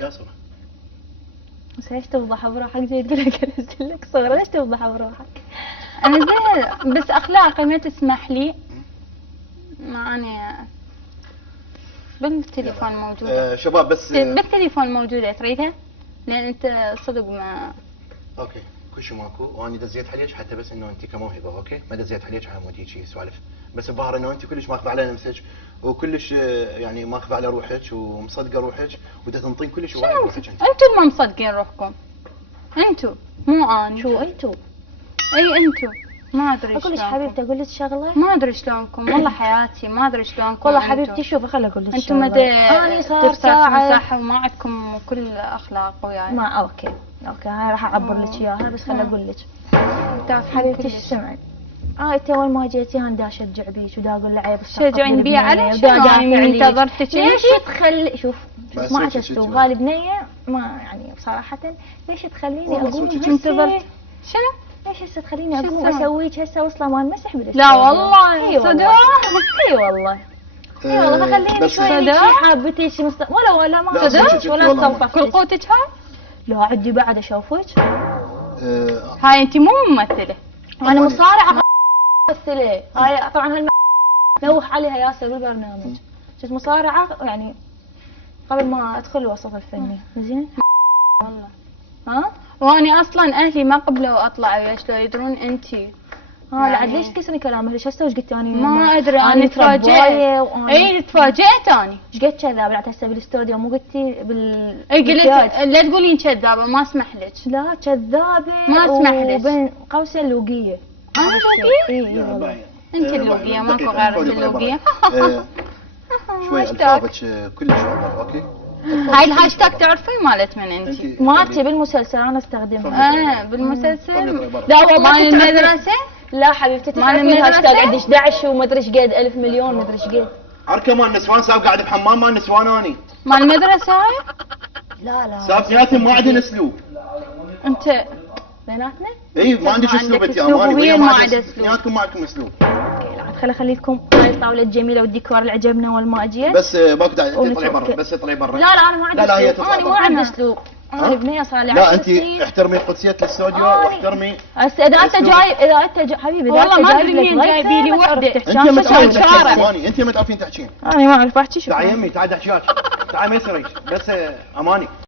يا سلام. بس ليش تفضح بروحك؟ جاي تقول لك انزل لك صورة، ليش تفضح بروحك؟ انزين بس اخلاقي ما تسمح لي. ما انا بالتليفون موجودة. شباب بس بالتليفون موجودة تريدها؟ لان انت صدق ما. اوكي كل شيء ماكو، وانا دزيت عليك حتى بس انه انت كموهبه، اوكي؟ ما دزيت عليك على مود هيك سوالف، بس الظاهر انه انت كلش ماخذه على نفسك وكلش يعني ماخذه على روحك ومصدقه روحك ودا تنطين كلش وايد روحك انت. انتوا اللي ما مصدقين روحكم. انتوا مو انا. شو انتو؟ اي انتوا. ما ادري اقول لك شلونكم. حبيبتي، اقول لك شغله. ما ادري شلونكم والله حياتي ما ادري شلونكم. والله انتوا. حبيبتي شوفي خلي اقول لك انتوا شغله. مدى اني صار تفتح ساعه مساحه وما عندكم كل اخلاق وياي. ما اوكي هاي راح اعبر لك اياها، بس خلي اقول لك تعرفين حبيبتي كلش. شو سمعي. انت اول ما جيتي انا دا اشجع بيك ودا اقول له عيب شجعين بي على شنو؟ يعني انتظرتك ليش تخلي شوف بس ما هيك عشت شفتي. غالي بنيه ما يعني بصراحه ليش تخليني والله اقوم صدق هسه؟ انتظرت شنو؟ ليش هسه تخليني شو اقوم تسوي؟ اسويك هسه وصله ما نمسح بالاسبوع؟ لا والله اي صدق. اي والله اي والله فخليني بس شوي لك صدق؟ شي حابتي شي ولا ما لا، صدق صدق صدق ولا والله ما. استوقفتك. كل قوتك هاي؟ لا عندي بعد اشوفك. هاي انت مو ممثله. انا مصارعه ممثله. هاي طبعا نوح عليها ياسر بالبرنامج. شفت مصارعه يعني قبل ما ادخل الوسط الفني زين. والله ها واني اصلا اهلي ما قبلوا اطلع وياك لو يدرون انتي. لا عاد ليش تكسرني كلامك؟ ليش هسه وش قلت اني ما ادري انا متربية تفاجئت. وأنا- اي تفاجئت اني. ايش قد كذاب بعد هسه بالاستوديو مو قلتي اي قلت بالكاد. لا تقولين كذابه ما اسمح لك. لا كذابه ما أسمح لك. وبين قوسين لوقيه. انا لوقيه؟ اي والله. انت اللوقيه ماكو غير اللوقيه. شوي الفاظك كلش اوفر، اوكي؟ هاي الهاشتاج تعرفين مالت من انتي؟ مالتي بالمسلسل انا استخدمها. بالمسلسل. لا والله مال المدرسه. لا حبيبتي مال تعرفين المدرسة؟ هاشتاج عندي 11 ومدري ايش قد 1000 مليون مدري ايش قد. عركه مال نسوان ساب قاعد بحمام مال نسوان اني مال المدرسه هاي. لا ساب اثنيناتهم ما عندهم اسلوب. انت بيناتنا. اي ما عندك ما اسلوب عندك انت أسلوب اماني وهي ويا ما عندها أسلوب. اثنيناتكم ما عندكم اسلوب. اوكي لا عاد خلي لكم هاي الطاوله الجميله والديكور اللي عجبنا اول ما اجيت. بس باكو داعي تطلعي ونترك. برا، بس اطلعي برا. لا انا ما عندي لا هي اسلوب. تطلع انا ما برا. عندي اسلوب. انا بنيه صار لي لا 10 انت سنين. احترمي قدسيه الاستوديو آه. واحترمي. هسه اذا انت أسلوبك. جاي اذا انت حبيبي اذا والله انت ما جايب أدري لك مين ضيفة جايبي لي ما تعرف وحدة. تحكي. انت أنا ما شو تعرفين أسوي؟ تحكين ثواني، انت ما تعرفين تحكين. انا ما اعرف احكي شو. تعال يمي تعال احكي بس اماني.